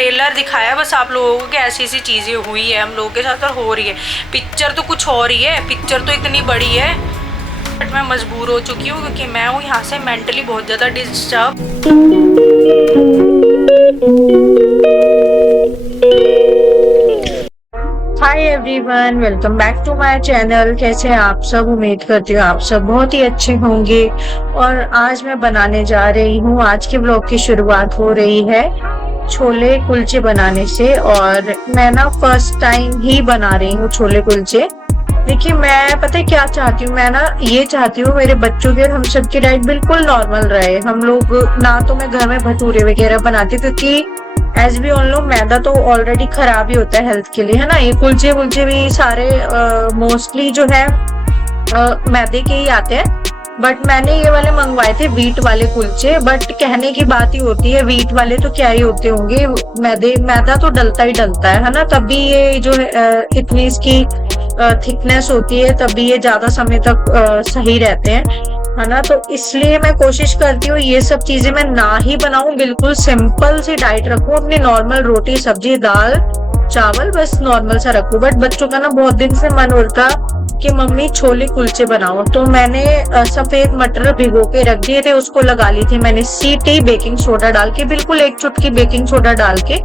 Trailer दिखाया बस आप लोगों को कि ऐसी ऐसी चीज़ें हुई है हम लोगों के साथ और हो रही है। पिक्चर तो कुछ और ही है, पिक्चर तो इतनी बड़ी है, बट मैं मजबूर हो चुकी हूँ क्योंकि मैं हूँ यहाँ से मेंटली बहुत ज़्यादा disturb. Hi everyone, welcome back to my channel. कैसे हैं आप सब? उम्मीद करती हूँ आप सब बहुत ही अच्छे होंगे। और आज मैं बनाने जा रही हूँ, आज के ब्लॉग की शुरुआत हो रही है छोले कुलचे बनाने से। और मैं ना फर्स्ट टाइम ही बना रही हूँ छोले कुलचे। देखिए मैं पता है क्या चाहती हूँ, मैं ना ये चाहती हूँ मेरे बच्चों की और हम सब की डाइट बिल्कुल नॉर्मल रहे। हम लोग ना तो मैं घर में भटूरे वगैरह बनाती क्योंकि एज भी ऑन लो मैदा तो ऑलरेडी खराब ही होता है हेल्थ के लिए, है ना। ये कुलचे वुलचे भी सारे मोस्टली जो है मैदे के ही आते हैं। बट मैंने ये वाले मंगवाए थे व्हीट वाले कुलचे। बट कहने की बात ही होती है, व्हीट वाले तो क्या ही होते होंगे, मैदा तो डलता ही डलता है ना। तभी ये जो इतनी इसकी थिकनेस होती है, तभी ये ज्यादा समय तक सही रहते हैं, है ना। तो इसलिए मैं कोशिश करती हूँ ये सब चीजें मैं ना ही बनाऊं, बिल्कुल सिंपल सी डाइट रखूं, अपनी नॉर्मल रोटी सब्जी दाल चावल बस नॉर्मल सा रखूं। बट बच्चों का ना बहुत दिन से मन होता कि मम्मी छोले कुलचे बनाओ, तो मैंने सफेद मटर भिगो के रख दिए थे, उसको लगा ली थी मैंने सीटी बेकिंग सोडा डाल के, बिल्कुल एक चुटकी बेकिंग सोडा डाल के,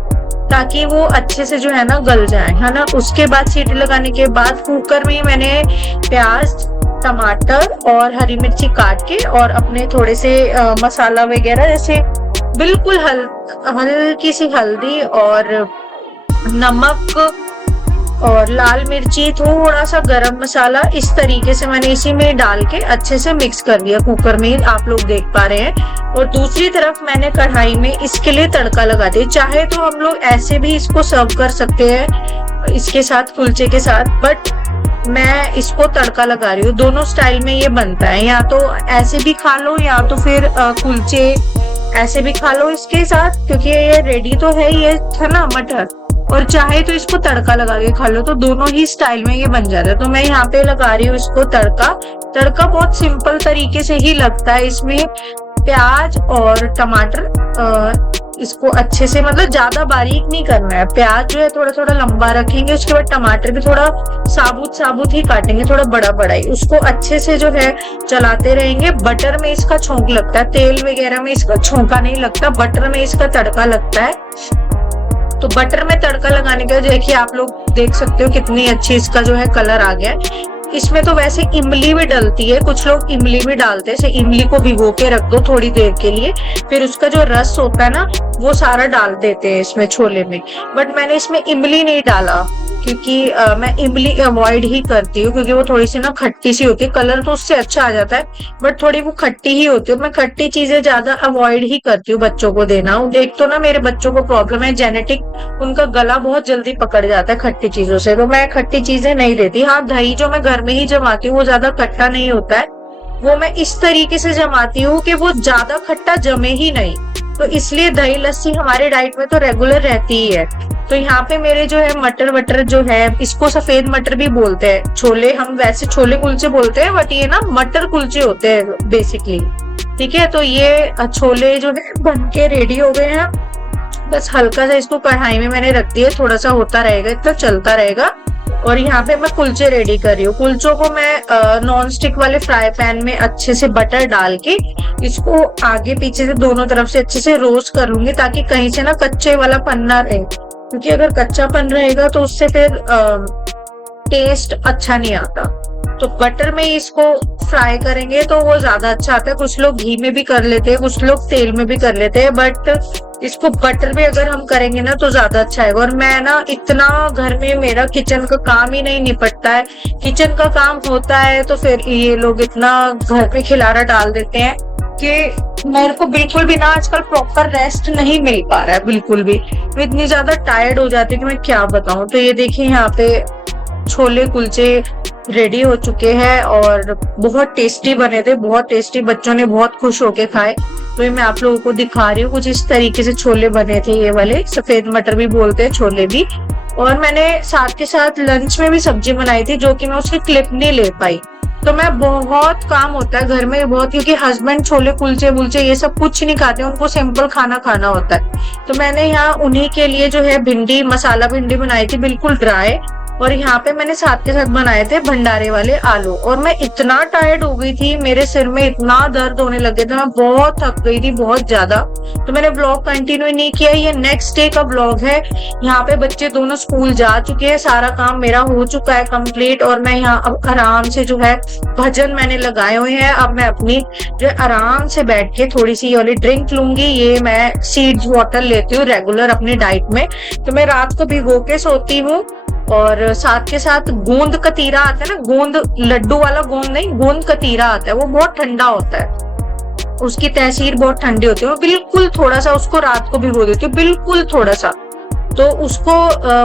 ताकि वो अच्छे से जो है ना गल जाए, है ना। उसके बाद सीटी लगाने के बाद कुकर में मैंने प्याज टमाटर और हरी मिर्ची काट के और अपने थोड़े से मसाला वगैरह जैसे बिल्कुल हल्की सी हल्दी और नमक और लाल मिर्ची, थोड़ा सा गरम मसाला, इस तरीके से मैंने इसी में डाल के अच्छे से मिक्स कर दिया कुकर में, आप लोग देख पा रहे हैं। और दूसरी तरफ मैंने कढ़ाई में इसके लिए तड़का लगा दिया। चाहे तो हम लोग ऐसे भी इसको सर्व कर सकते हैं इसके साथ कुलचे के साथ, बट मैं इसको तड़का लगा रही हूँ। दोनों स्टाइल में ये बनता है, या तो ऐसे भी खा लो या तो फिर कुलचे ऐसे भी खा लो इसके साथ, क्योंकि ये रेडी तो है ये, है ना, मटर। और चाहे तो इसको तड़का लगा के खा लो, तो दोनों ही स्टाइल में ये बन जाता है। तो मैं यहाँ पे लगा रही हूँ इसको तड़का बहुत सिंपल तरीके से ही लगता है। इसमें प्याज और टमाटर इसको अच्छे से, मतलब ज्यादा बारीक नहीं करना है। प्याज जो है थोड़ा थोड़ा लंबा रखेंगे, उसके बाद टमाटर भी थोड़ा साबुत ही काटेंगे, थोड़ा बड़ा बड़ा ही। उसको अच्छे से जो है चलाते रहेंगे। बटर में इसका छोंक लगता है, तेल वगैरह में इसका छोंका नहीं लगता, बटर में इसका तड़का लगता है। तो बटर में तड़का लगाने के देखिए आप लोग देख सकते हो कितनी अच्छी इसका जो है कलर आ गया है। इसमें तो वैसे इमली भी डलती है, कुछ लोग इमली भी डालते हैं। इमली को भिगो के रख दो थोड़ी देर के लिए, फिर उसका जो रस होता है ना वो सारा डाल देते हैं इसमें छोले में। बट मैंने इसमें इमली नहीं डाला क्योंकि मैं इमली अवॉइड ही करती हूँ, क्योंकि वो थोड़ी सी ना खट्टी सी होती है। कलर तो उससे अच्छा आ जाता है बट थोड़ी वो खट्टी ही होती है। मैं खट्टी चीजें ज्यादा अवॉइड ही करती हूँ बच्चों को देना। एक तो ना मेरे बच्चों को प्रॉब्लम है जेनेटिक, उनका गला बहुत जल्दी पकड़ जाता है खट्टी चीजों से, तो मैं खट्टी चीजें नहीं देती। हाँ, दही जो मैं घर में ही जमाती हूँ वो ज्यादा खट्टा नहीं होता है, वो मैं इस तरीके से जमाती हूँ कि वो ज्यादा खट्टा जमे ही नहीं। तो इसलिए दही लस्सी हमारे डाइट में तो रेगुलर रहती ही है। तो यहाँ पे मेरे जो है मटर वटर जो है, इसको सफेद मटर भी बोलते हैं। छोले हम वैसे छोले कुलचे बोलते हैं, बट ये ना मटर कुलचे होते हैं बेसिकली, ठीक है। तो ये छोले जो है बन के रेडी हो गए हैं। बस हल्का सा इसको कढ़ाई में मैंने रख दिया, थोड़ा सा होता रहेगा, इतना चलता रहेगा। और यहाँ पे मैं कुलचे रेडी कर रही हूँ। कुलचों को मैं नॉन स्टिक वाले फ्राई पैन में अच्छे से बटर डाल के इसको आगे पीछे से दोनों तरफ से अच्छे से रोस्ट कर लूंगी, ताकि कहीं से ना कच्चे वाला पन ना रहे, क्योंकि अगर कच्चा पन रहेगा तो उससे फिर टेस्ट अच्छा नहीं आता। तो बटर में इसको फ्राई करेंगे तो वो ज्यादा अच्छा आता है। कुछ लोग घी में भी कर लेते हैं, कुछ लोग तेल में भी कर लेते हैं, बट इसको बटर में अगर हम करेंगे ना तो ज्यादा अच्छा है। और मैं ना इतना घर में मेरा किचन का काम ही नहीं निपटता है, किचन का काम होता है तो फिर ये लोग इतना घर पे खिलारा डाल देते हैं कि मेरे को बिल्कुल भी ना आजकल प्रॉपर रेस्ट नहीं मिल पा रहा है, बिल्कुल भी। मैं इतनी ज्यादा टायर्ड हो जाती हूँ कि मैं क्या बताऊं। तो ये देखिए यहाँ पे छोले कुलचे रेडी हो चुके हैं और बहुत टेस्टी बने थे, बहुत टेस्टी, बच्चों ने बहुत खुश होके खाए। तो ये मैं आप लोगों को दिखा रही हूँ, कुछ इस तरीके से छोले बने थे। ये वाले सफेद मटर भी बोलते हैं छोले भी। और मैंने साथ के साथ लंच में भी सब्जी बनाई थी, जो कि मैं उसकी क्लिप नहीं ले पाई तो मैं बहुत काम होता है घर में बहुत, क्योंकि हस्बैंड छोले कुलचे बुलचे ये सब कुछ नहीं खाते, उनको सिंपल खाना खाना होता है। तो मैंने यहाँ उन्हीं के लिए जो है भिंडी, मसाला भिंडी बनाई थी बिल्कुल ड्राई। और यहाँ पे मैंने साथ के साथ बनाए थे भंडारे वाले आलू। और मैं इतना टायर्ड हो गई थी, मेरे सिर में इतना दर्द होने लगे थे, मैं बहुत थक गई थी बहुत ज्यादा। तो मैंने ब्लॉग कंटिन्यू नहीं किया। ये नेक्स्ट डे का ब्लॉग है। यहाँ पे बच्चे दोनों स्कूल जा चुके हैं, सारा काम मेरा हो चुका है कंप्लीट। और मैं यहाँ अब आराम से जो है भजन मैंने लगाए हुए हैं। अब मैं अपनी जो आराम से बैठ के थोड़ी सी ये वाली ड्रिंक लूंगी। ये मैं सीड्स वाटर लेती हूँ रेगुलर अपनी डाइट में। तो मैं रात को भिगो के सोती हूँ। और साथ के साथ गोंद कतीरा आता है ना, गोंद लड्डू वाला गोंद नहीं, गोंद कतीरा आता है, वो बहुत ठंडा होता है, उसकी तहसीर बहुत ठंडी होती है। मैं बिल्कुल थोड़ा सा उसको रात को भिगो देती हूँ, बिल्कुल थोड़ा सा। तो उसको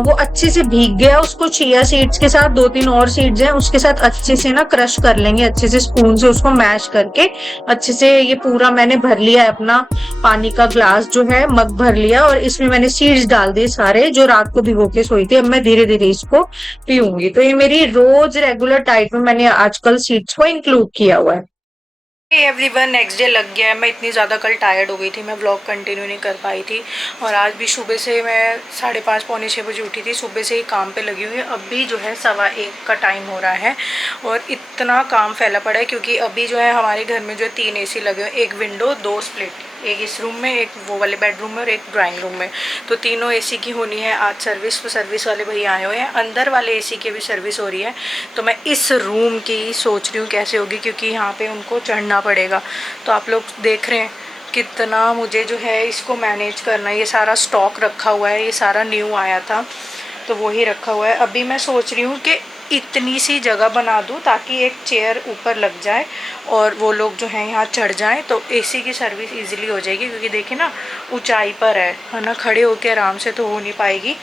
वो अच्छे से भीग गया, उसको चिया सीड्स के साथ, 2-3 और सीड्स हैं उसके साथ अच्छे से ना क्रश कर लेंगे, अच्छे से स्पून से उसको मैश करके अच्छे से। ये पूरा मैंने भर लिया है अपना पानी का ग्लास जो है, मग भर लिया। और इसमें मैंने सीड्स डाल दिए सारे जो रात को भिगो के सोई थी। अब मैं धीरे धीरे इसको पीऊंगी। तो ये मेरी रोज रेगुलर डाइट में मैंने आजकल सीड्स को इंक्लूड किया हुआ है। एवरीवन, नेक्स्ट डे लग गया है। मैं इतनी ज़्यादा कल टायर्ड हो गई थी, मैं ब्लॉग कंटिन्यू नहीं कर पाई थी। और आज भी सुबह से मैं 5:30 पौने 6 बजे उठी थी, सुबह से ही काम पे लगी हुई है। अभी जो है 1:15 का टाइम हो रहा है और इतना काम फैला पड़ा है, क्योंकि अभी जो है हमारे घर में जो है 3 AC लगे हुए हैं, एक विंडो 2 स्प्लिट, एक इस रूम में, एक वो वाले बेडरूम में और एक ड्राइंग रूम में। तो तीनों AC की होनी है आज सर्विस। तो सर्विस वाले भैया आए हुए हैं, अंदर वाले AC की भी सर्विस हो रही है। तो मैं इस रूम की सोच रही हूँ कैसे होगी, क्योंकि यहाँ पे उनको चढ़ना पड़ेगा। तो आप लोग देख रहे हैं कितना मुझे जो है इसको मैनेज करना है। ये सारा स्टॉक रखा हुआ है, ये सारा न्यू आया था तो वही रखा हुआ है। अभी मैं सोच रही हूँ कि इतनी सी जगह बना दूँ ताकि एक चेयर ऊपर लग जाए और वो लोग जो हैं यहाँ चढ़ जाएं, तो AC की सर्विस इजीली हो जाएगी। क्योंकि देखिए ना ऊंचाई पर है ना, खड़े होकर आराम से तो हो नहीं पाएगी,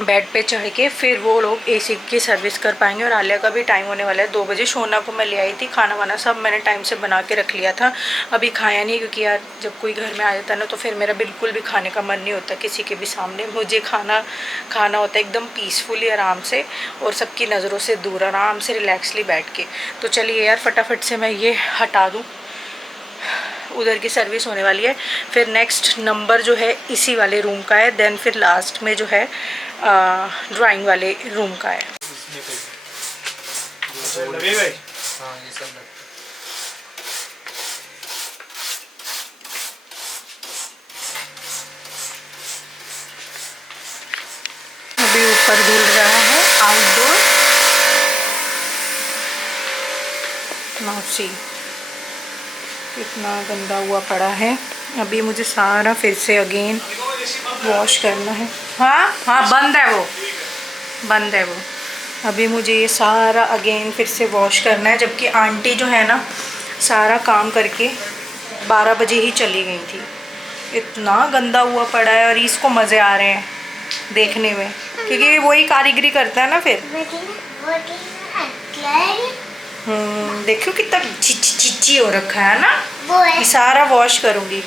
बेड पे चढ़ के फिर वो लोग AC की सर्विस कर पाएंगे। और आलिया का भी टाइम होने वाला है 2 बजे। सोना को मैं ले आई थी, खाना वाना सब मैंने टाइम से बना के रख लिया था, अभी खाया नहीं, क्योंकि यार जब कोई घर में आ जाता है ना तो फिर मेरा बिल्कुल भी खाने का मन नहीं होता किसी के भी सामने। मुझे खाना होता है एकदम पीसफुली, आराम से और सबकी नज़रों से दूर, आराम से रिलैक्सली बैठ के। तो चलिए यार फटाफट से मैं ये हटा दूँ, उधर की सर्विस होने वाली है। फिर नेक्स्ट नंबर जो है इसी वाले रूम का है, देन फिर लास्ट में जो है ड्राइंग वाले रूम का है। अभी ऊपर धुल रहा है आउटडोर मौसी, कितना गंदा हुआ पड़ा है। अभी मुझे सारा फिर से अगेन वॉश करना है। हाँ हाँ बंद है वो, बंद है वो। अभी मुझे ये सारा अगेन फिर से वॉश करना है, जबकि आंटी जो है ना सारा काम करके 12 बजे ही चली गई थी। इतना गंदा हुआ पड़ा है और इसको मज़े आ रहे हैं देखने में, क्योंकि वही कारीगरी करता है ना फिर। देखो कितना चिची हो रखा है ना। ये सारा वॉश करूँगी।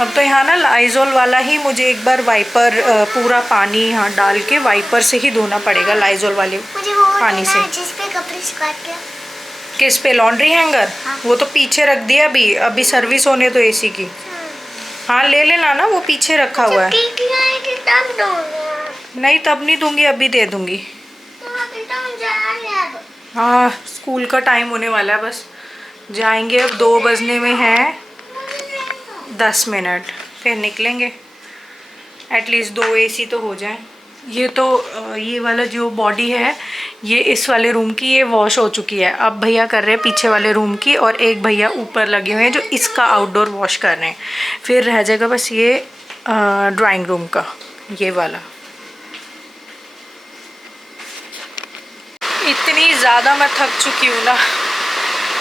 अब तो यहाँ ना लाइजोल वाला ही मुझे एक बार वाइपर पूरा पानी यहाँ डाल के वाइपर से ही धोना पड़ेगा, लाइजोल वाले पानी से। जिस पे कपड़े सुखा के। किस पे? Laundry hanger. हाँ। वो तो पीछे रख दिया, अभी सर्विस होने तो AC की। हाँ ले लेना ना, वो पीछे रखा हुआ है। नहीं तब नहीं दूंगी, अभी दे दूंगी। हाँ स्कूल का टाइम होने वाला है, बस जाएंगे। अब 2 बजने में है 10 मिनट, फिर निकलेंगे। एटलीस्ट 2 AC तो हो जाए। ये तो ये वाला जो बॉडी है ये इस वाले रूम की, ये वॉश हो चुकी है। अब भैया कर रहे हैं पीछे वाले रूम की, और एक भैया ऊपर लगे हुए हैं जो इसका आउटडोर वॉश कर रहे हैं। फिर रह जाएगा बस ये ड्राइंग रूम का, ये वाला। इतनी ज़्यादा मैं थक चुकी हूँ ना,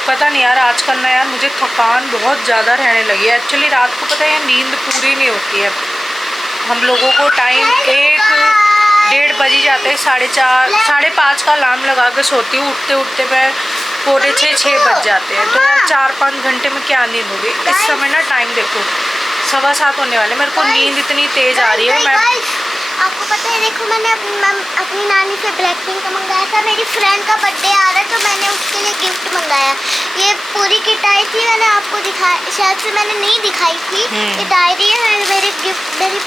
पता नहीं यार आजकल ना यार मुझे थकान बहुत ज़्यादा रहने लगी है। एक्चुअली रात को पता है नींद पूरी नहीं होती है। हम लोगों को टाइम 1-1:30 बज ही जाते हैं, 4:30 5:30 का अलार्म लगा के सोती हूँ। उठते उठते मैं 5:45-6 बज जाते हैं। तो 4-5 घंटे में क्या नींद होगी। इस समय ना टाइम देखो 7:15 होने वाले, मेरे को नींद इतनी तेज़ आ रही है। मैं आपको पता है, देखो मैंने अपनी नानी से ब्लैक पिंक का मंगाया था। मेरी फ्रेंड का बर्थडे आ रहा है तो मैंने उसके लिए गिफ्ट मंगाया। ये पूरी किट आई थी, मैंने आपको दिखाया, शायद से मैंने नहीं दिखाई थी। ये डायरी है मेरी गिफ्ट, मेरी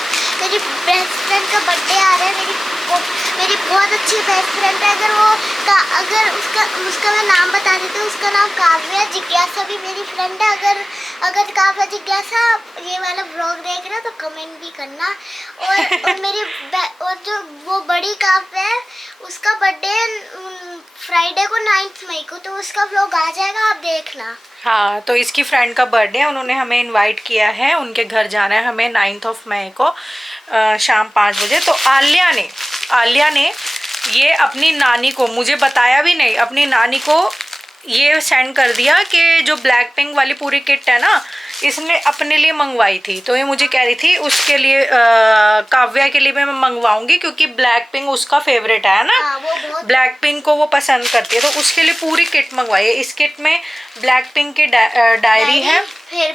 बेस्ट फ्रेंड का बर्थडे आ रहा है। मेरी बहुत अच्छी बेस्ट फ्रेंड है। अगर उसका मैं नाम बता देती हूँ, उसका नाम काव्या जिज्ञासा भी मेरी फ्रेंड है। अगर काव्या जिज्ञासा ये वाला व्लॉग देख रहे हो तो कमेंट भी करना। और जो वो बड़ी काव्या है उसका बर्थडे फ्राइडे को 9 मई को, तो उसका व्लॉग आ जाएगा, आप देखना। हाँ, तो इसकी फ्रेंड का बर्थडे है, उन्होंने हमें इनवाइट किया है, उनके घर जाना है हमें 9 मई को शाम 5 बजे। तो आलिया ने ये अपनी नानी को, मुझे बताया भी नहीं, अपनी नानी को ये सेंड कर दिया कि जो ब्लैक पिंक वाली पूरी किट है ना, इसने अपने लिए मंगवाई थी। तो ये मुझे कह रही थी उसके लिए, काव्या के लिए मैं मंगवाऊंगी क्योंकि ब्लैक पिंक उसका फेवरेट है ना। ब्लैक पिंक को वो पसंद करती है, तो उसके लिए पूरी किट मंगवाई है। इस किट में ब्लैक पिंक की डायरी है, हेयर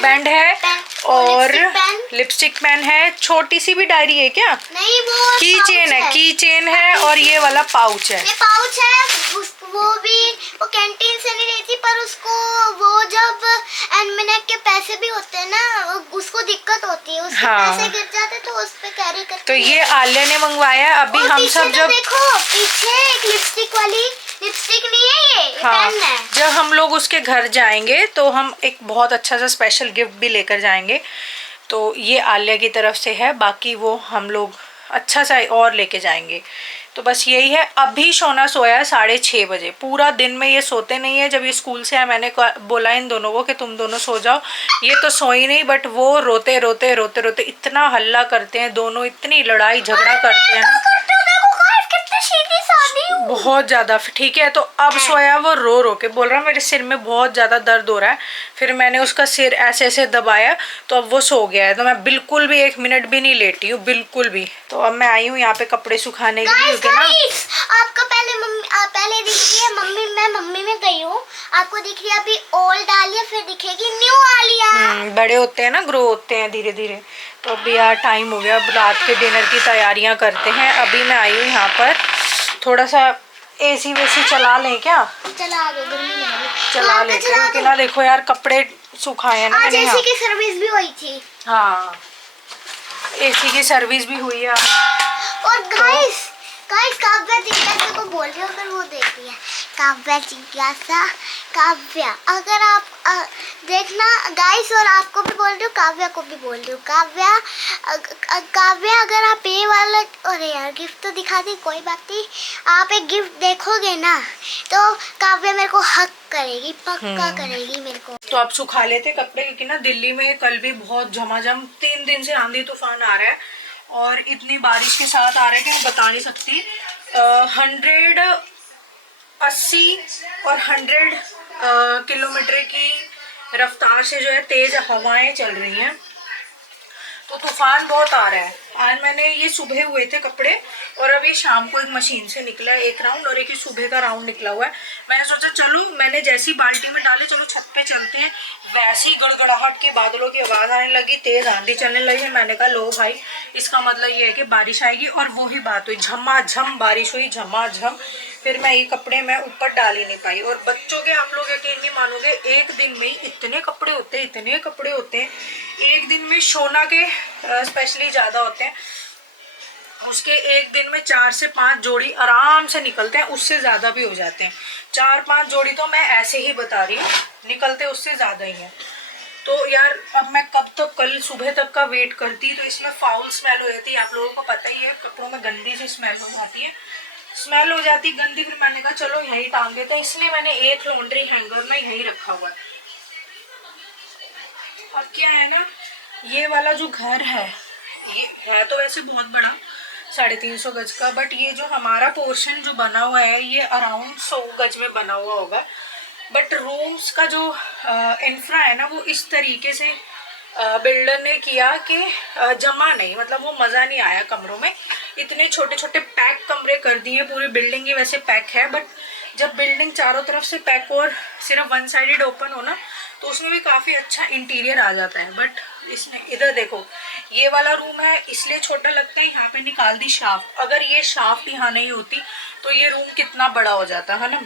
बैंड है और लिपस्टिक पेन है। छोटी सी भी डायरी है क्या? नहीं, वो की चेन है और ये वाला पाउच है। ये पाउच है, वो कैंटीन से नहीं लेती, पर उसको वो जब एनमिनेक के पैसे भी होते हैं ना, उसको दिक्कत होती है, उसके पैसे गिर जाते तो उस पे कैरी करती है। तो ये आलिया ने मंगवाया। अभी हम सब जब देखो पीछे एक लिपस्टिक वाली, लिपस्टिक नहीं है ये पेन है। जब हम लोग उसके घर जाएंगे तो हम एक बहुत अच्छा सा स्पेशल गिफ्ट भी लेकर जाएंगे। तो ये आलिया की तरफ से है, बाकी वो हम लोग अच्छा सा और लेके जाएंगे। तो बस यही है। अभी सोया 6:30 बजे। पूरा दिन में ये सोते नहीं है। जब ये स्कूल से आए मैंने बोला इन दोनों को कि तुम दोनों सो जाओ, ये तो सोई नहीं, बट वो रोते रोते इतना हल्ला करते हैं दोनों, इतनी लड़ाई झगड़ा करते हैं ना, बहुत ज्यादा। ठीक है, तो अब सोया वो रो के बोल रहा मेरे सिर में बहुत ज्यादा दर्द हो रहा है। फिर मैंने उसका सिर ऐसे दबाया तो अब वो सो गया है। तो मैं बिल्कुल भी 1 मिनट भी नहीं लेटी हूँ, बिल्कुल भी। तो अब मैं आई हूँ यहाँ पे कपड़े सुखाने के लिए ना। आपको पहले दिख रही है मम्मी में गई हूँ, आपको दिख रही है अभी ओल्ड आलिया, फिर दिखेगी न्यू आलिया। बड़े होते हैं ना, ग्रो होते हैं धीरे धीरे। तो अभी यार टाइम हो गया, अब रात के डिनर की तैयारियां करते हैं। अभी मैं आई हूँ यहाँ पर, थोड़ा सा एसी वेसी चला लें क्या? चला लेते हैं क्योंकि ना देखो यार कपड़े सुखाए ना मैंने। एसी की सर्विस भी हुई थी। हाँ, एसी की सर्विस भी हुई है। और गाइस काव्या जिज्ञासा को बोल रही हो, अगर वो देख रही है, काव्या जिज्ञासा, काव्या, अगर आप देखना गाइस, और आपको भी बोल रही हूँ, काव्या को भी बोल रही हूँ, काव्या अगर आप ये वाला, अरे यार गिफ्ट तो दिखा दी, कोई बात नहीं, आप एक गिफ्ट देखोगे ना तो काव्या मेरे को हक करेगी, पक्का करेगी मेरे को। तो आप सुखा लेते कपड़े, क्योंकि ना दिल्ली में कल भी बहुत झमाझम 3 दिन से आंधी तूफान आ रहा है और इतनी बारिश के साथ आ रहा है कि मैं बता नहीं सकती। 180 और 100 किलोमीटर की रफ्तार से जो है तेज हवाएं चल रही हैं, तो तूफान बहुत आ रहा है। आज मैंने ये सुबह हुए थे कपड़े और अभी शाम को एक मशीन से निकला है 1 राउंड और एक ही सुबह का राउंड निकला हुआ है। मैंने सोचा चलो, मैंने जैसी बाल्टी में डाले चलो छत पे चलते हैं, वैसे ही गड़गड़ाहट के बादलों की आवाज आने लगी, तेज आंधी चलने लगी। मैंने कहा लो भाई, इसका मतलब ये है कि बारिश आएगी, और वही बात हुई, झमाझम बारिश हुई, झमाझम। फिर मैं ये कपड़े मैं ऊपर डाल ही नहीं पाई। और बच्चों के, आप लोग यकीन नहीं मानोगे, एक दिन में इतने कपड़े होते हैं, एक दिन में शोना के स्पेशली ज्यादा होते हैं, उसके एक दिन में 4 से 5 जोड़ी आराम से निकलते हैं, उससे ज्यादा भी हो जाते हैं। 4-5 जोड़ी तो मैं ऐसे ही बता रही हूँ, निकलते उससे ज्यादा ही है। तो यार अब मैं कब तक, कल सुबह तक का वेट करती, तो इसमें फाउल स्मेल हो जाती है, आप लोगों को पता ही है, कपड़ों में गंदी सी स्मेल हो जाती है, गंदी। फिर मैंने कहा चलो यही टांग देते हैं, इसलिए मैंने एक लॉन्ड्री हैंगर में यही रखा हुआ है। अब क्या है ना, ये वाला जो घर है, ये है तो वैसे बहुत बड़ा, 350 गज का, बट ये जो हमारा पोर्शन जो बना हुआ है ये अराउंड 100 गज में बना हुआ होगा। बट रूम्स का जो इंफ्रा है ना, वो इस तरीके से बिल्डर ने किया कि जमा नहीं, मतलब वो मज़ा नहीं आया कमरों में। इतने छोटे छोटे पैक कमरे कर दिए, पूरी बिल्डिंग ही वैसे पैक है, बट जब बिल्डिंग चारों तरफ से पैक और सिर्फ वन साइडेड ओपन हो ना, तो उसमें भी काफ़ी अच्छा इंटीरियर आ जाता है। बट इसमें इधर देखो, ये वाला रूम है इसलिए छोटा लगता है, यहाँ पे निकाल दी शाफ्ट। अगर ये शाफ्ट यहाँ नहीं होती तो ये रूम कितना बड़ा हो जाता है ना।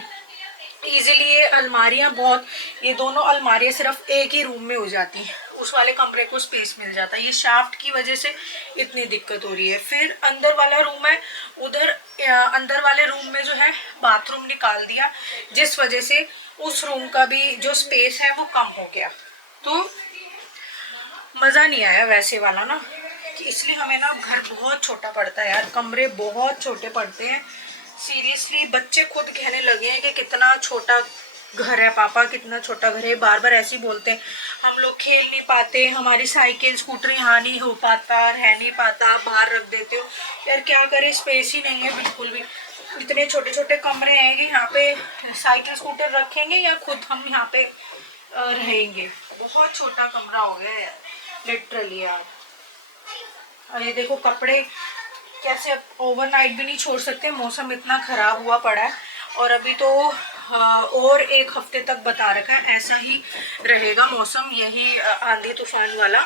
इजीली ये अलमारियाँ बहुत, ये दोनों अलमारियाँ सिर्फ एक ही रूम में हो जाती हैं, उस वाले कमरे को स्पेस मिल जाता है। ये शाफ्ट की वजह से इतनी दिक्कत हो रही है। फिर अंदर वाला रूम है, उधर अंदर वाले रूम में जो है बाथरूम निकाल दिया, जिस वजह से उस रूम का भी जो स्पेस है वो कम हो गया। तो मज़ा नहीं आया वैसे वाला ना, इसलिए हमें ना घर बहुत छोटा पड़ता है यार, कमरे बहुत छोटे पड़ते हैं। सीरियसली बच्चे खुद कहने लगे हैं कि कितना छोटा घर है पापा, कितना छोटा घर है। बार बार ऐसे ही बोलते हैं, हम लोग खेल नहीं पाते, हमारी साइकिल स्कूटर यहाँ नहीं हो पाता, रह नहीं पाता, बाहर रख देते हो। यार क्या करें, स्पेस ही नहीं है बिल्कुल भी। इतने छोटे छोटे कमरे हैं कि यहाँ पे साइकिल स्कूटर रखेंगे या खुद हम यहाँ पे रहेंगे। बहुत छोटा कमरा हो गया है लिटरली यार। और ये देखो कपड़े कैसे, ओवरनाइट भी नहीं छोड़ सकते, मौसम इतना ख़राब हुआ पड़ा है। और अभी तो और एक हफ्ते तक बता रखा है ऐसा ही रहेगा मौसम, यही आंधी तूफान वाला।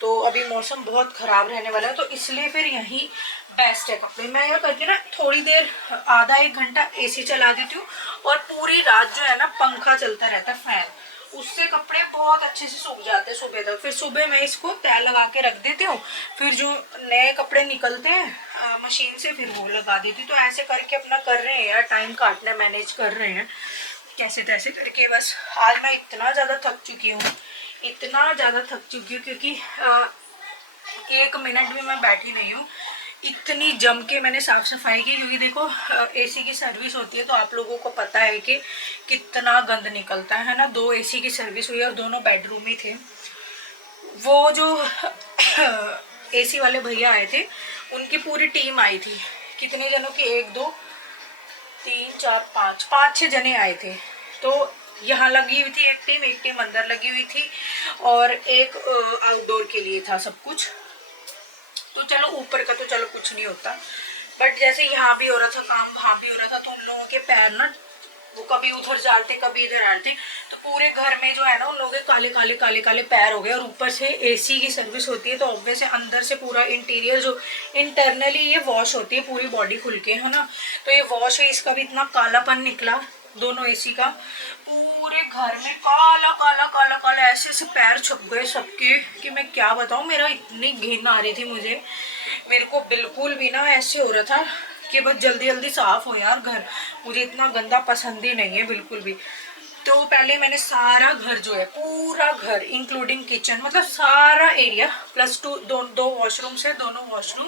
तो अभी मौसम बहुत ख़राब रहने वाला है, तो इसलिए फिर यही बेस्ट है कपड़े। मैं यह करती हूँ ना, थोड़ी देर आधा एक घंटा एसी चला देती हूँ और पूरी रात जो है ना पंखा चलता रहता है, फैन, उससे कपड़े बहुत अच्छे से सूख जाते हैं सुबह तक। फिर सुबह मैं इसको तय लगा के रख देती हूँ, फिर जो नए कपड़े निकलते हैं मशीन से फिर वो लगा देती हूँ। तो ऐसे करके अपना कर रहे हैं यार, टाइम काटना मैनेज कर रहे हैं कैसे तैसे करके। बस आज मैं इतना ज़्यादा थक चुकी हूँ, इतना ज़्यादा थक चुकी हूँ, क्योंकि 1 मिनट भी मैं बैठी नहीं हूँ। इतनी जम के मैंने साफ़ सफाई की, क्योंकि देखो एसी की सर्विस होती है तो आप लोगों को पता है कि कितना गंद निकलता है ना। 2 एसी की सर्विस हुई और दोनों बेडरूम ही थे। वो जो एसी वाले भैया आए थे उनकी पूरी टीम आई थी। कितने जनों की, 1 2 3 4 5 5 6 जने आए थे। तो यहाँ लगी हुई थी एक टीम अंदर लगी हुई थी और एक आउटडोर के लिए था सब कुछ। तो चलो ऊपर का तो चलो कुछ नहीं होता, बट जैसे यहाँ भी हो रहा था काम, वहाँ भी हो रहा था, तो उन लोगों के पैर ना वो कभी उधर जाते कभी इधर आते, तो पूरे घर में जो है ना उन लोगों के काले काले काले काले पैर हो गए। और ऊपर से एसी की सर्विस होती है तो ऑब्वियस अंदर से पूरा इंटीरियर जो इंटरनली ये वॉश होती है पूरी बॉडी खुल के, है ना। तो ये वॉश है, इसका भी इतना कालापन निकला दोनों एसी का, पूरे घर में काला काला काला काला ऐसे ऐसे पैर छुप गए सबके कि मैं क्या बताऊँ। मेरा इतनी घिन आ रही थी मुझे, मेरे को बिल्कुल भी ना ऐसे हो रहा था कि बस जल्दी जल्दी साफ़ हो यार घर, मुझे इतना गंदा पसंद ही नहीं है बिल्कुल भी। तो पहले मैंने सारा घर जो है, पूरा घर इंक्लूडिंग किचन, मतलब सारा एरिया प्लस 2 वॉशरूम्स है, दोनों वॉशरूम,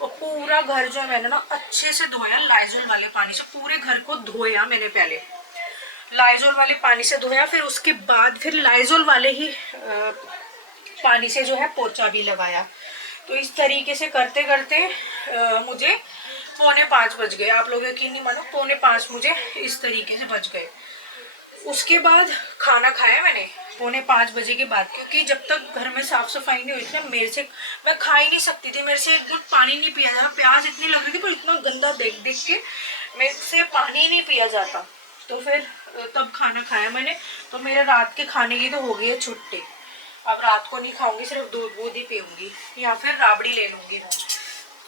और पूरा घर जो है मैंने ना अच्छे से धोया लाइजोल वाले पानी से। पूरे घर को धोया मैंने, पहले लाइजोल वाले पानी से धोया, फिर उसके बाद फिर लाइजोल वाले ही पानी से जो है पोछा भी लगाया। तो इस तरीके से करते करते मुझे 4:45 बज गए। आप लोग यकीन नहीं मानो, 4:45 मुझे इस तरीके से बज गए। उसके बाद खाना खाया मैंने 4:45 बजे के बाद, क्योंकि जब तक घर में साफ सफाई नहीं हुई थी मेरे से, मैं खा ही नहीं सकती थी। मेरे से एक घूंट पानी नहीं पिया जाता, प्यास इतनी लग रही थी पर इतना गंदा देख देख के मेरे से पानी नहीं पिया जाता। तो फिर तब खाना खाया मैंने। तो मेरे रात के खाने की तो हो गई है छुट्टी, अब रात को नहीं खाऊंगी, सिर्फ दूध वूध ही पीऊँगी या फिर राबड़ी ले लूँगी।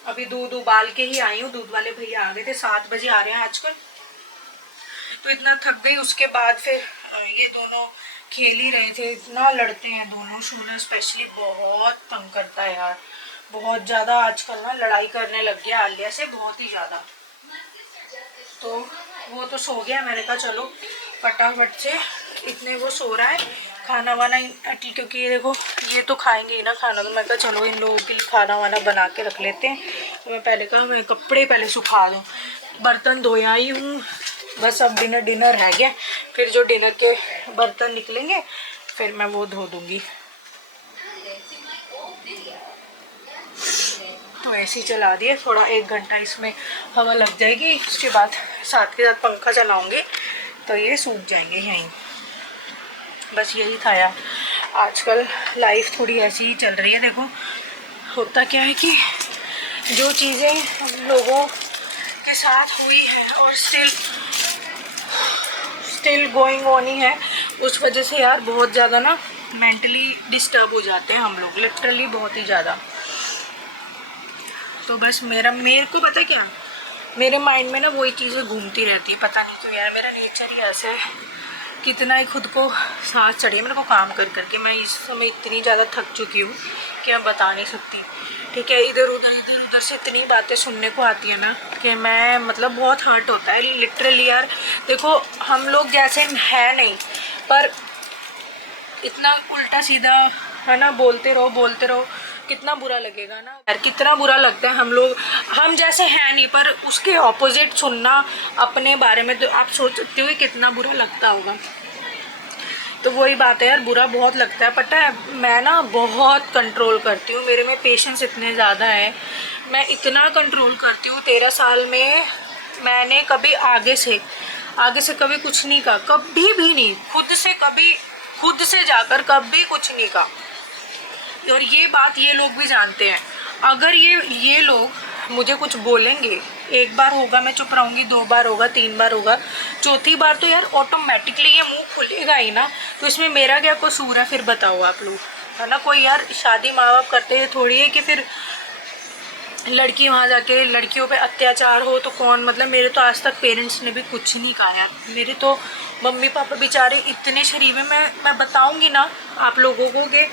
अभी दूध उबाल के ही आई हूँ, दूध वाले भैया आ गए थे, 7 बजे आ रहे हैं आजकल। तो इतना थक गई। उसके बाद फिर ये दोनों खेल ही रहे थे, इतना लड़ते हैं दोनों। शोना स्पेशली बहुत तंग करता है यार, बहुत ज़्यादा आजकल ना लड़ाई करने लग गया आलिया से, बहुत ही ज़्यादा। तो वो तो सो गया, मैंने कहा चलो फटाफट से, इतने वो सो रहा है, खाना वाना, क्योंकि ये देखो ये तो खाएंगे ही ना खाना, तो मैं कहा चलो इन लोगों के लिए खाना वाना बना के रख लेते हैं। तो मैं पहले कहा मैं कपड़े पहले सुखा दूँ, बर्तन धोया ही हूँ, बस अब डिनर रह गया, फिर जो डिनर के बर्तन निकलेंगे फिर मैं वो धो दूँगी। तो ऐसे ही चला दिए, थोड़ा 1 घंटा इसमें हवा लग जाएगी, उसके बाद साथ के साथ पंखा चलाऊँगी तो ये सूख जाएंगे यहीं। बस यही था यार, आजकल लाइफ थोड़ी ऐसी ही चल रही है। देखो होता क्या है कि जो चीज़ें हम लोगों के साथ हुई है और स्टिल गोइंग ऑन ही है, उस वजह से यार बहुत ज़्यादा ना मेंटली डिस्टर्ब हो जाते हैं हम लोग, लिटरली बहुत ही ज़्यादा। तो बस मेरे को पता क्या, मेरे माइंड में ना वही चीज़ें घूमती रहती है, पता नहीं क्यों यार, मेरा नेचर ही ऐसा है। कितना ही खुद को सांस चढ़ी है मेरे को काम कर करके, मैं इस समय इतनी ज़्यादा थक चुकी हूँ कि मैं बता नहीं सकती। ठीक है, इधर उधर से इतनी बातें सुनने को आती है ना कि मैं मतलब बहुत हर्ट होता है लिटरली यार। देखो हम लोग जैसे है नहीं, पर इतना उल्टा सीधा है ना, बोलते रहो, कितना बुरा लगेगा ना यार, कितना बुरा लगता है। हम जैसे हैं नहीं, पर उसके ऑपोजिट सुनना अपने बारे में, तो आप सोच सकते हो कितना बुरा लगता होगा। तो वही बात है यार, बुरा बहुत लगता है। पता है मैं ना बहुत कंट्रोल करती हूँ, मेरे में पेशेंस इतने ज़्यादा है, मैं इतना कंट्रोल करती हूँ। 13 साल में मैंने कभी आगे से कभी कुछ नहीं कहा, कभी भी नहीं, खुद से जाकर कभी कुछ नहीं कहा। और ये बात ये लोग भी जानते हैं। अगर ये लोग मुझे कुछ बोलेंगे, एक बार होगा मैं चुप रहूँगी, 2 बार होगा, 3 बार होगा, चौथी बार तो यार ऑटोमेटिकली ये मुंह खुलेगा ही ना। तो इसमें मेरा क्या कसूर है फिर, बताओ आप लोग, है ना। कोई यार शादी माँ बाप करते हैं थोड़ी है कि फिर लड़की वहाँ जाके लड़कियों पे अत्याचार हो। तो कौन, मतलब मेरे तो आज तक पेरेंट्स ने भी कुछ नहीं कहा यार। मेरे तो मम्मी पापा बेचारे इतने शरीफ हैं, मैं बताऊँगी ना आप लोगों को कि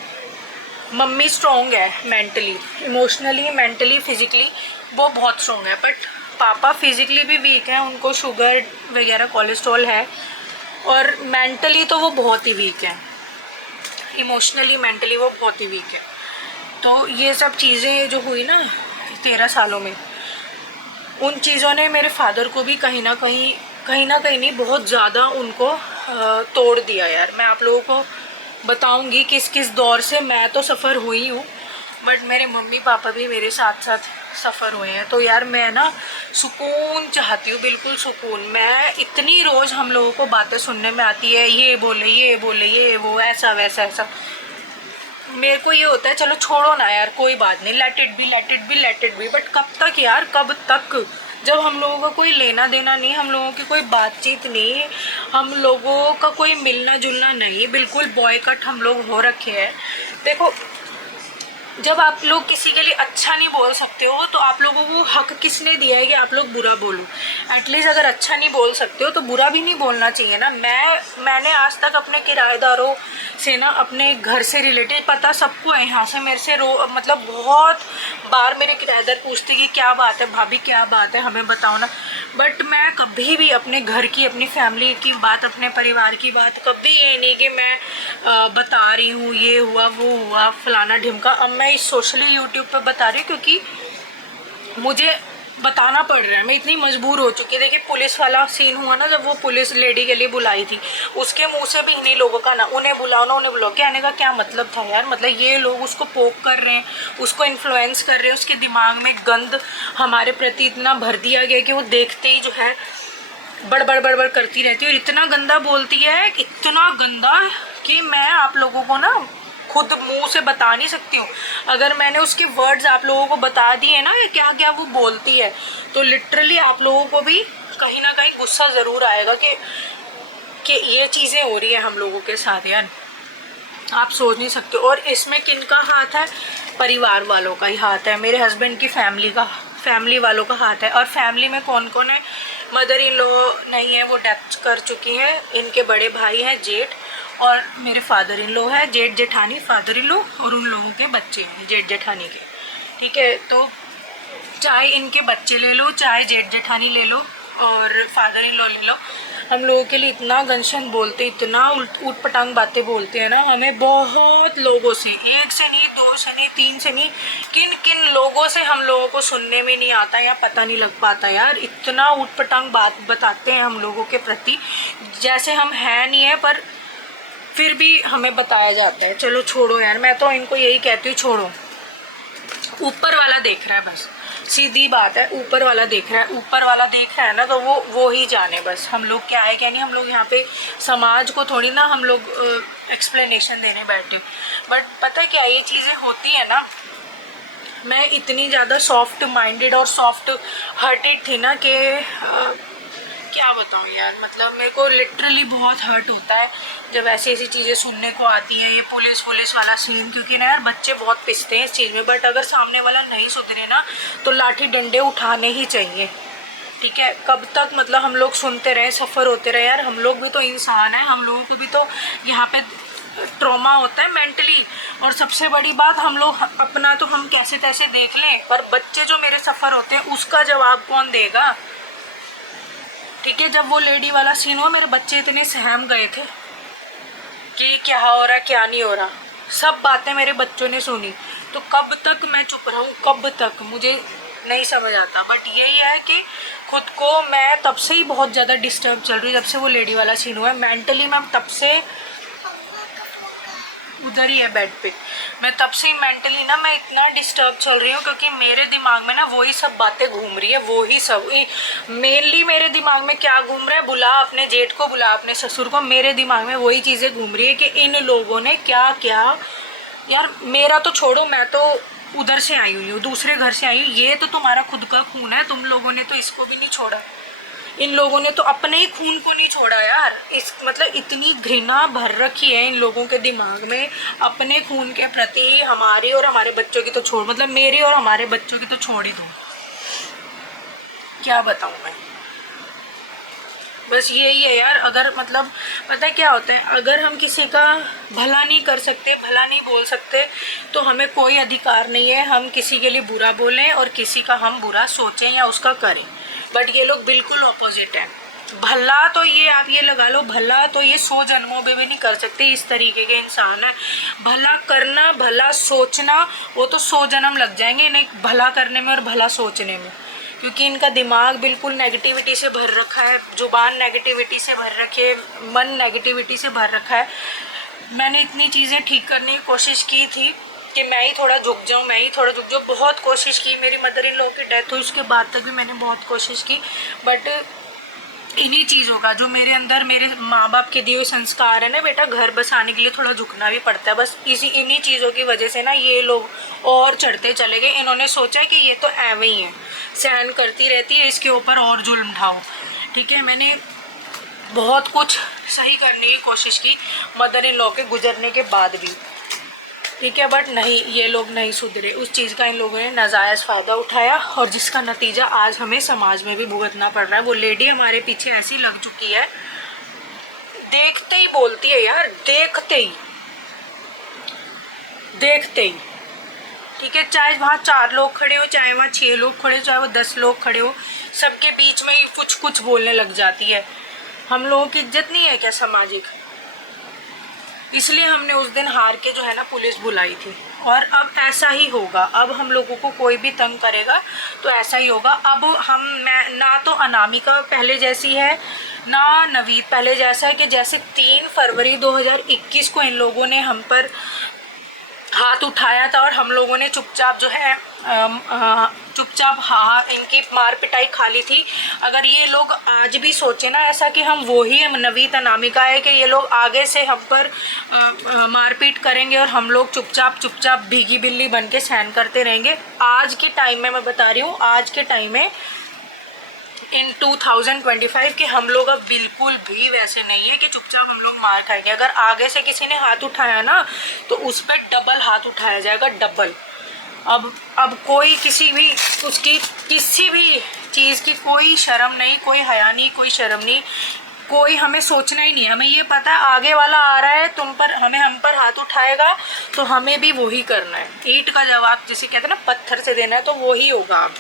मम्मी स्ट्रॉन्ग है मेंटली, इमोशनली, मेंटली, फिजिकली वो बहुत स्ट्रॉन्ग है। बट पापा फिजिकली भी वीक हैं, उनको शुगर वगैरह कोलेस्ट्रॉल है, और मेंटली तो वो बहुत ही वीक है, इमोशनली मेंटली वो बहुत ही वीक है। तो ये सब चीज़ें जो हुई ना 13 सालों में, उन चीज़ों ने मेरे फादर को भी कहीं ना कहीं नहीं, बहुत ज़्यादा उनको तोड़ दिया यार। मैं आप लोगों को बताऊंगी किस दौर से मैं तो सफ़र हुई हूँ, बट मेरे मम्मी पापा भी मेरे साथ सफ़र हुए हैं। तो यार मैं ना सुकून चाहती हूँ, बिल्कुल सुकून। मैं इतनी रोज़ हम लोगों को बातें सुनने में आती है, ये बोले ये वो, ऐसा वैसा। मेरे को ये होता है चलो छोड़ो ना यार, कोई बात नहीं, लेट इट बी। बट कब तक यार, कब तक, जब हम लोगों का कोई लेना देना नहीं, हम लोगों की कोई बातचीत नहीं, हम लोगों का कोई मिलना जुलना नहीं, बिल्कुल बॉयकट हम लोग हो रखे हैं। देखो जब आप लोग किसी के लिए अच्छा नहीं बोल सकते हो, तो आप लोगों को हक किसने दिया है कि आप लोग बुरा बोलो। एटलीस्ट अगर अच्छा नहीं बोल सकते हो तो बुरा भी नहीं बोलना चाहिए ना। मैंने आज तक अपने किराएदारों से ना, अपने घर से रिलेटेड, पता सबको है यहाँ से, मेरे से मतलब बहुत बार मेरे किराएदार पूछते कि क्या बात है भाभी, क्या बात है, हमें बताओ ना। बट मैं कभी भी अपने घर की, अपनी फैमिली की बात, अपने परिवार की बात कभी ये नहीं कि मैं बता रही हूँ ये हुआ वो हुआ फलाना ढिमका। अब मैं इस सोशली यूट्यूब पे बता रही हूँ क्योंकि मुझे बताना पड़ रहा है, मैं इतनी मजबूर हो चुकी है। देखिए पुलिस वाला सीन हुआ ना, जब वो पुलिस लेडी के लिए बुलाई थी, उसके मुंह से भी इन्हीं लोगों का ना, उन्हें बुलाओ, कहने का क्या मतलब था यार। मतलब ये लोग उसको पोक कर रहे हैं, उसको इन्फ्लुएंस कर रहे हैं, उसके दिमाग में गंद हमारे प्रति इतना भर दिया गया कि वो देखते ही जो है बड़बड़ करती रहती है, और इतना गंदा बोलती है, इतना गंदा कि मैं आप लोगों को ना खुद मुंह से बता नहीं सकती हूँ। अगर मैंने उसके वर्ड्स आप लोगों को बता दिए ना क्या क्या वो बोलती है, तो लिटरली आप लोगों को भी कहीं ना कहीं गुस्सा ज़रूर आएगा कि ये चीज़ें हो रही है हम लोगों के साथ यार, आप सोच नहीं सकते। और इसमें किनका हाथ है? परिवार वालों का ही हाथ है, मेरे हस्बैंड की फैमिली वालों का हाथ है। और फैमिली में कौन कौन है? मदर इन लॉ नहीं है, वो डेथ कर चुकी हैं, इनके बड़े भाई हैं जेठ, और मेरे फादर इन लॉ है, जेठ जेठानी, फादर इन लॉ, और उन लोगों के बच्चे हैं जेठ जेठानी के। ठीक है, तो चाहे इनके बच्चे ले लो, चाहे जेठ जेठानी ले लो, और फादर इन लॉ ले लो, हम लोगों के लिए इतना गंशन बोलते, इतना ऊट पटांग बातें बोलते हैं ना। हमें बहुत लोगों से, 1 से नहीं, 2 से नहीं, 3 से नहीं, किन किन लोगों से हम लोगों को सुनने में नहीं आता या पता नहीं लग पाता यार। इतना ऊट पटांग बात बताते हैं हम लोगों के प्रति, जैसे हम हैं नहीं है, पर फिर भी हमें बताया जाता है। चलो छोड़ो यार, मैं तो इनको यही कहती हूँ, छोड़ो, ऊपर वाला देख रहा है बस, सीधी बात है, ऊपर वाला देख रहा है, ऊपर वाला देख रहा है ना, तो वो ही जाने बस। हम लोग क्या है क्या नहीं, हम लोग यहाँ पे समाज को थोड़ी ना हम लोग एक्सप्लेनेशन देने बैठे। बट पता है क्या, ये चीज़ें होती है ना, मैं इतनी ज़्यादा सॉफ्ट माइंडेड और सॉफ्ट हार्टेड थी ना कि क्या बताऊँ यार, मतलब मेरे को लिटरली बहुत हर्ट होता है जब ऐसी ऐसी चीज़ें सुनने को आती हैं, ये पुलिस वाला सीन। क्योंकि ना यार बच्चे बहुत पिसते हैं इस चीज़ में, बट अगर सामने वाला नहीं सुधरे ना तो लाठी डंडे उठाने ही चाहिए। ठीक है, कब तक मतलब हम लोग सुनते रहे, सफ़र होते रहे यार, हम लोग भी तो इंसान हैं, हम लोगों को भी तो यहाँ पे ट्रॉमा होता है मेंटली। और सबसे बड़ी बात, हम लोग अपना तो हम कैसे तैसे देख लें, पर बच्चे जो मेरे सफ़र होते हैं उसका जवाब कौन देगा। ठीक है, जब वो लेडी वाला सीन हुआ मेरे बच्चे इतने सहम गए थे कि क्या हो रहा क्या नहीं हो रहा, सब बातें मेरे बच्चों ने सुनी। तो कब तक मैं चुप रहूँ, कब तक, मुझे नहीं समझ आता। बट यही है कि खुद को मैं तब से ही बहुत ज़्यादा डिस्टर्ब चल रही हूँ, जब से वो लेडी वाला सीन हुआ है। मेंटली मैं तब से उधर ही है बेड पे, मैं तब से ही मेंटली ना मैं इतना डिस्टर्ब चल रही हूँ, क्योंकि मेरे दिमाग में ना वही सब बातें घूम रही है, वही सब। मेनली मेरे दिमाग में क्या घूम रहा है, बुला अपने जेठ को, बुला अपने ससुर को, मेरे दिमाग में वही चीज़ें घूम रही है कि इन लोगों ने क्या क्या। यार मेरा तो छोड़ो, मैं तो उधर से आई हुई हूँ, दूसरे घर से आई हूँ, ये तो तुम्हारा खुद का खून है, तुम लोगों ने तो इसको भी नहीं छोड़ा। इन लोगों ने तो अपने ही खून को नहीं छोड़ा यार। इस मतलब इतनी घृणा भर रखी है इन लोगों के दिमाग में अपने खून के प्रति। हमारी और हमारे बच्चों की तो छोड़, मतलब मेरी और हमारे बच्चों की तो छोड़ ही दो, क्या बताऊँ मैं। बस यही है यार, अगर मतलब पता है क्या होता है, अगर हम किसी का भला नहीं कर सकते, भला नहीं बोल सकते, तो हमें कोई अधिकार नहीं है हम किसी के लिए बुरा बोलें और किसी का हम बुरा सोचें या उसका करें। बट ये लोग बिल्कुल ऑपोजिट है। भला तो ये आप ये लगा लो, भला तो ये 100 जन्मों में भी नहीं कर सकते, इस तरीके के इंसान है। भला करना, भला सोचना, वो तो 100 जन्म लग जाएंगे इन्हें भला करने में और भला सोचने में, क्योंकि इनका दिमाग बिल्कुल नेगेटिविटी से भर रखा है, जुबान नेगेटिविटी से भर रखी है, मन नेगेटिविटी से भर रखा है। मैंने इतनी चीज़ें ठीक करने की कोशिश की थी कि मैं ही थोड़ा झुक जाऊँ, मैं ही थोड़ा झुक जाऊँ, बहुत कोशिश की। मेरी मदर इन लॉ की डेथ हुई उसके बाद तक भी मैंने बहुत कोशिश की, बट इन्हीं चीज़ों का, जो मेरे अंदर मेरे माँ बाप के दिए हुए संस्कार है ना बेटा, घर बसाने के लिए थोड़ा झुकना भी पड़ता है। बस इन्हीं चीज़ों की वजह से ना ये लोग और चढ़ते चले गए। इन्होंने सोचा कि ये तो ऐवे ही है, सहन करती रहती है, इसके ऊपर और जुल्म ढाओ। ठीक है, मैंने बहुत कुछ सही करने की कोशिश की मदर इन लॉ के गुजरने के बाद भी। ठीक है, बट नहीं, ये लोग नहीं सुधरे। उस चीज़ का इन लोगों ने नाजायज़ फ़ायदा उठाया और जिसका नतीजा आज हमें समाज में भी भुगतना पड़ रहा है। वो लेडी हमारे पीछे ऐसी लग चुकी है, देखते ही बोलती है यार, देखते ही। ठीक है, चाहे वहाँ 4 लोग खड़े हो, चाहे वहाँ 6 लोग खड़े हो, चाहे वो 10 लोग खड़े हो, सबके बीच में ही कुछ बोलने लग जाती है। हम लोगों की इज्जत नहीं है क्या सामाजिक? इसलिए हमने उस दिन हार के जो है ना पुलिस बुलाई थी। और अब ऐसा ही होगा, अब हम लोगों को कोई भी तंग करेगा तो ऐसा ही होगा। अब मैं ना तो अनामिका पहले जैसी है, ना नवीद पहले जैसा है, कि जैसे 3 फरवरी 2021 को इन लोगों ने हम पर हाथ उठाया था और हम लोगों ने चुपचाप जो है चुपचाप इनकी मार पिटाई खा ली थी। अगर ये लोग आज भी सोचे ना ऐसा कि हम वही नवीद अनामिका है, कि ये लोग आगे से हम पर मारपीट करेंगे और हम लोग चुपचाप भीगी बिल्ली बन के सहन करते रहेंगे। आज के टाइम में मैं बता रही हूँ, आज के टाइम में इन 2025 के हम लोग अब बिल्कुल भी वैसे नहीं है कि चुपचाप हम लोग मार खाएंगे। अगर आगे से किसी ने हाथ उठाया ना तो उस पर डबल हाथ उठाया जाएगा, डबल। अब कोई किसी भी चीज़ की कोई शर्म नहीं, कोई हया नहीं, कोई शर्म नहीं, कोई हमें सोचना ही नहीं है। हमें ये पता है आगे वाला आ रहा है हम पर हाथ उठाएगा तो हमें भी वही करना है। ईंट का जवाब जिसे कहते हैं ना पत्थर से देना है, तो वही होगा। अब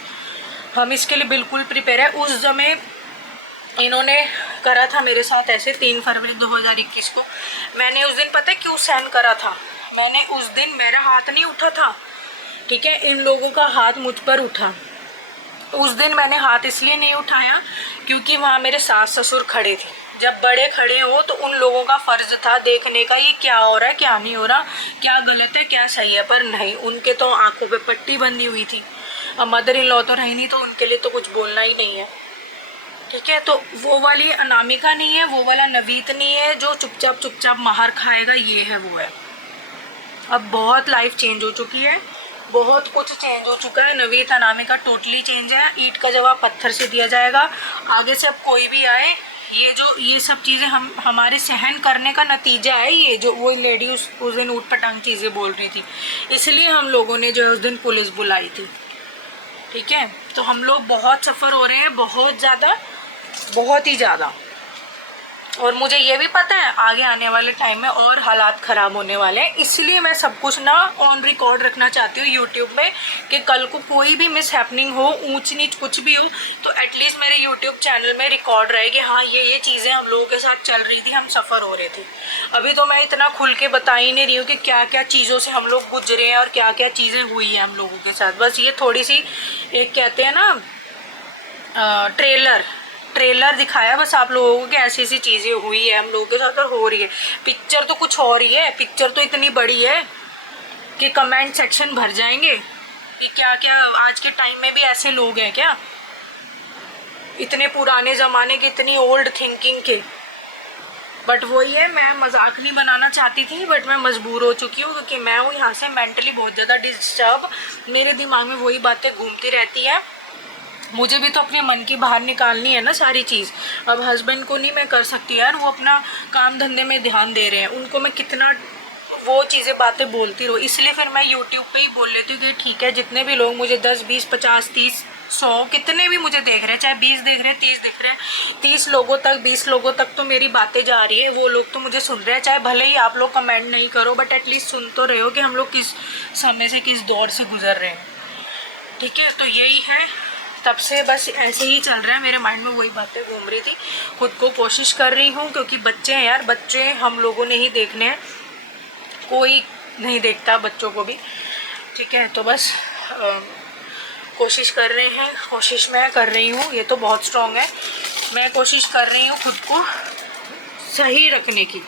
हम इसके लिए बिल्कुल प्रिपेयर है। उस समय इन्होंने करा था मेरे साथ ऐसे 3 फरवरी 2021 को। मैंने उस दिन पता है क्यों सहन करा था? मैंने उस दिन, मेरा हाथ नहीं उठा था, ठीक है, इन लोगों का हाथ मुझ पर उठा। उस दिन मैंने हाथ इसलिए नहीं उठाया क्योंकि वहाँ मेरे सास ससुर खड़े थे। जब बड़े खड़े हो तो उन लोगों का फ़र्ज़ था देखने का, ये क्या हो रहा है, क्या नहीं हो रहा, क्या गलत है, क्या सही है। पर नहीं, उनके तो आंखों पे पट्टी बंधी हुई थी। अब मदर इन लॉ तो रही नहीं, तो उनके लिए तो कुछ बोलना ही नहीं है। ठीक है, तो वो वाली अनामिका नहीं है, वो वाला नवीद नहीं है जो चुपचाप मार खाएगा, ये है वो है। अब बहुत लाइफ चेंज हो चुकी है, बहुत कुछ चेंज हो चुका है। नवीद अनामिका टोटली चेंज है। ईंट का जवाब पत्थर से दिया जाएगा। आगे से अब कोई भी आए, ये सब चीज़ें हमारे सहन करने का नतीजा है। ये जो वो लेडी उस दिन ऊट पटांग चीज़ें बोल रही थी, इसलिए हम लोगों ने जो है उस दिन पुलिस बुलाई थी। ठीक है, तो हम लोग बहुत सफ़र हो रहे हैं, बहुत ज़्यादा, बहुत ही ज़्यादा। और मुझे ये भी पता है आगे आने वाले टाइम में और हालात ख़राब होने वाले हैं, इसलिए मैं सब कुछ ना ऑन रिकॉर्ड रखना चाहती हूँ यूट्यूब में, कि कल को कोई भी मिस हैपनिंग हो, ऊंच नीच कुछ भी हो, तो एटलीस्ट मेरे यूट्यूब चैनल में रिकॉर्ड रहे कि हाँ ये चीज़ें हम लोगों के साथ चल रही थी, हम सफ़र हो रहे थे। अभी तो मैं इतना खुल के बता ही नहीं रही हूँ कि क्या क्या चीज़ों से हम लोग गुजरे हैं और क्या क्या चीज़ें हुई हैं हम लोगों के साथ। बस ये थोड़ी सी, एक कहते हैं ना ट्रेलर दिखाया बस आप लोगों को कि ऐसी ऐसी चीज़ें हुई है हम लोगों के साथ और हो रही है। पिक्चर तो कुछ और ही है। पिक्चर तो इतनी बड़ी है कि कमेंट सेक्शन भर जाएंगे कि क्या क्या आज के टाइम में भी ऐसे लोग हैं क्या, इतने पुराने ज़माने के, इतनी ओल्ड थिंकिंग के। बट वही है, मैं मजाक नहीं बनाना चाहती थी, बट मैं मजबूर हो चुकी हूँ क्योंकि मैं हूँ यहाँ से मेंटली बहुत ज़्यादा डिस्टर्ब। मेरे दिमाग में वही बातें घूमती रहती है। मुझे भी तो अपने मन की बाहर निकालनी है ना सारी चीज़। अब हस्बैंड को नहीं मैं कर सकती यार, वो अपना काम धंधे में ध्यान दे रहे हैं, उनको मैं कितना वो चीज़ें बातें बोलती रहूँ। इसलिए फिर मैं यूट्यूब पे ही बोल लेती हूँ कि ठीक है, जितने भी लोग मुझे 10, 20, 50, 30, 100 कितने भी मुझे देख रहे हैं, चाहे 20 देख रहे हैं, 30 देख रहे हैं, 30 लोगों तक, 20 लोगों तक तो मेरी बातें जा रही है। वो लोग तो मुझे सुन रहे हैं, चाहे भले ही आप लोग कमेंट नहीं करो, बट एटलीस्ट सुन तो रहे हो कि हम लोग किस समय से, किस दौर से गुजर रहे हैं। ठीक है, तो यही है, तब से बस ऐसे ही चल रहा है, मेरे माइंड में वही बातें घूम रही थी। खुद को कोशिश कर रही हूँ क्योंकि बच्चे हैं यार, बच्चे हम लोगों ने ही देखने हैं, कोई नहीं देखता बच्चों को भी। ठीक है, तो बस कोशिश कर रहे हैं, कोशिश मैं कर रही हूँ, ये तो बहुत स्ट्रॉन्ग है। मैं कोशिश कर रही हूँ खुद को सही रखने की।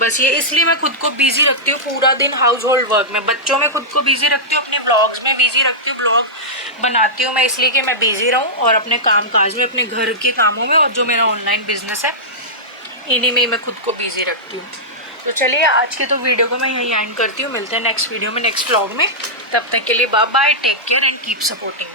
बस ये इसलिए मैं खुद को बिजी रखती हूँ पूरा दिन हाउस होल्ड वर्क में, बच्चों में खुद को बिजी रखती हूँ, अपने ब्लॉग्स में बिजी रखती हूँ, ब्लॉग बनाती हूँ मैं इसलिए कि मैं बिजी रहूँ, और अपने काम काज में, अपने घर के कामों में, और जो मेरा ऑनलाइन बिजनेस है इन्हीं में ही मैं खुद को बिजी रखती हूँ। तो चलिए आज की तो वीडियो को मैं यहीं एंड करती हूँ। मिलते हैं नेक्स्ट वीडियो में, नेक्स्ट व्लॉग में। तब तक के लिए bye bye, take care and keep supporting.